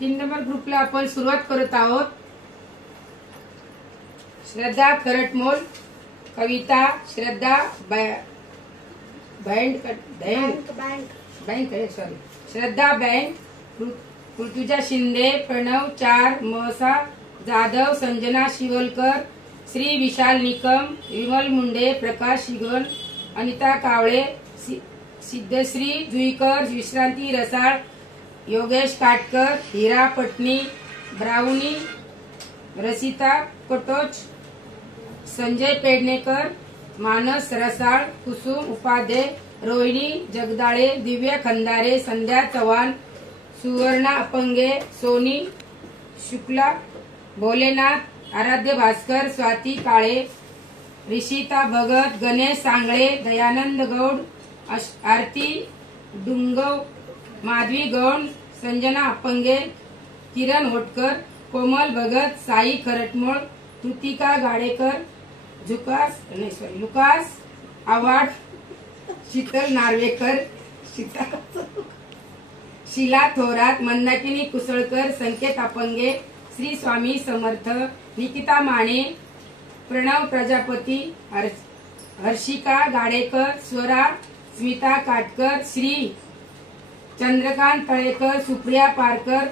तीन नंबर ग्रुपला आपण सुरुवात करत आहोत। श्रद्धा खरटमोल, कविता श्रद्धा श्रद्धा बैंक, ऋतुजा शिंदे, प्रणव चार, महसा जाधव, संजना शिवलकर, श्री विशाल निकम, विमल मुंडे, प्रकाश शिगवन, अनिता कावळे, सिद्धश्री जुईकर, विश्रांती रसाळ, योगेश काटकर, हिरा पटनी, ब्राउनी, रसिता कटोच, संजय पेडणेकर, मानस रसाळ, कुसुम उपाध्ये, रोहिणी जगदाळे, दिव्या खंदारे, संध्या चव्हाण, सुवर्णा अपंगे, सोनी शुक्ला, भोलेनाथ, आराध्य भास्कर, स्वाती काळे, ऋषिता भगत, गणेश सांगळे, दयानंद गौड, आरती डुंगव, माधवी गौड, संजना अपंगे, किरण होटकर, कोमल भगत, साई खरटमोळ, कृतिका गाडेकर, लुकास आव्हाड, शीतल नार्वेकर, शीला थोरात, मंदाकिनी कुसळकर, संकेत अपंगे, श्री स्वामी समर्थ, निकिता माने, प्रणव प्रजापती, हर्षिका गाडेकर, स्वरा, स्मिता काटकर, श्री चंद्रकांत तळेकर, सुप्रिया पारकर,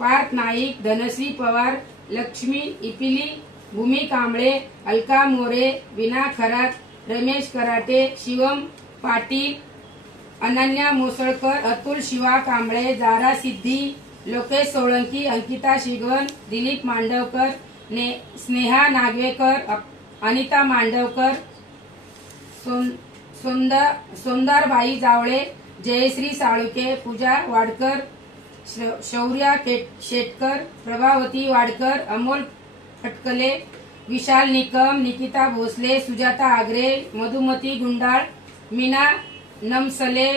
पार्थ नाईक, धनश्री पवार, लक्ष्मी इपिली, भूमी कांबळे, अलका मोरे, विना खरात, रमेश कराटे, शिवम पाटील, अनन्या मोसळकर, अतुल शिवा कांबळे, जारा सिद्धी, लोकेश सोळंकी, अंकिता शिगवन, दिलीप मांडवकर, स्नेहा नागवेकर, अनिता मांडवकर, सोमदारबाई जावळे, जयश्री साळुके, पूजा वाडकर, शौर्या शेटकर, प्रभावती वाडकर, अमोल फटकले, विशाल निकम, निकिता भोसले, सुजाता आगरे, मधुमती गुंडाळ, मीना नमसले,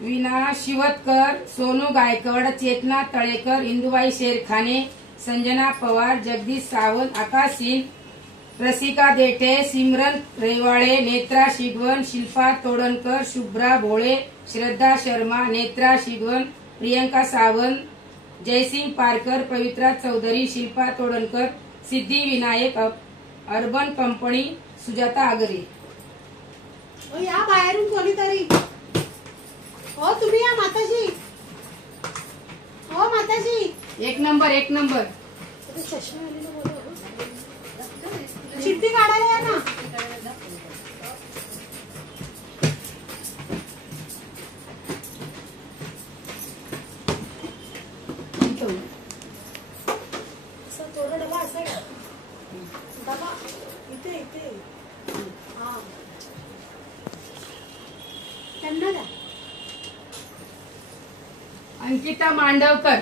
विना शिवतकर, सोनू गायकवाड, चेतना तळेकर, इंदुबाई शेरखाने, संजना पवार, जगदीश सावंत, आकाश सिंह, रसिका देठे, सिमरन रेवाळे, नेत्रा शिगवन, शिल्पा तोडणकर, शुभ्रा भोळे, श्रद्धा शर्मा, नेत्रा शिगवन, प्रियंका सावंत, जयसिंग पारकर, पवित्रा चौधरी, शिल्पा तोडणकर, सिद्धी विनायक, अर्बन कंपनी, सुजाता आगरे। या बाहेरून कोणीतरी हो, तुम्ही या माताजी, हो माताजी, एक नंबर चिठ्ठी काढायला या ना। थोडा डबा असा का डबा इथे हा त्यांना द्या। अंकिता मांडवकर,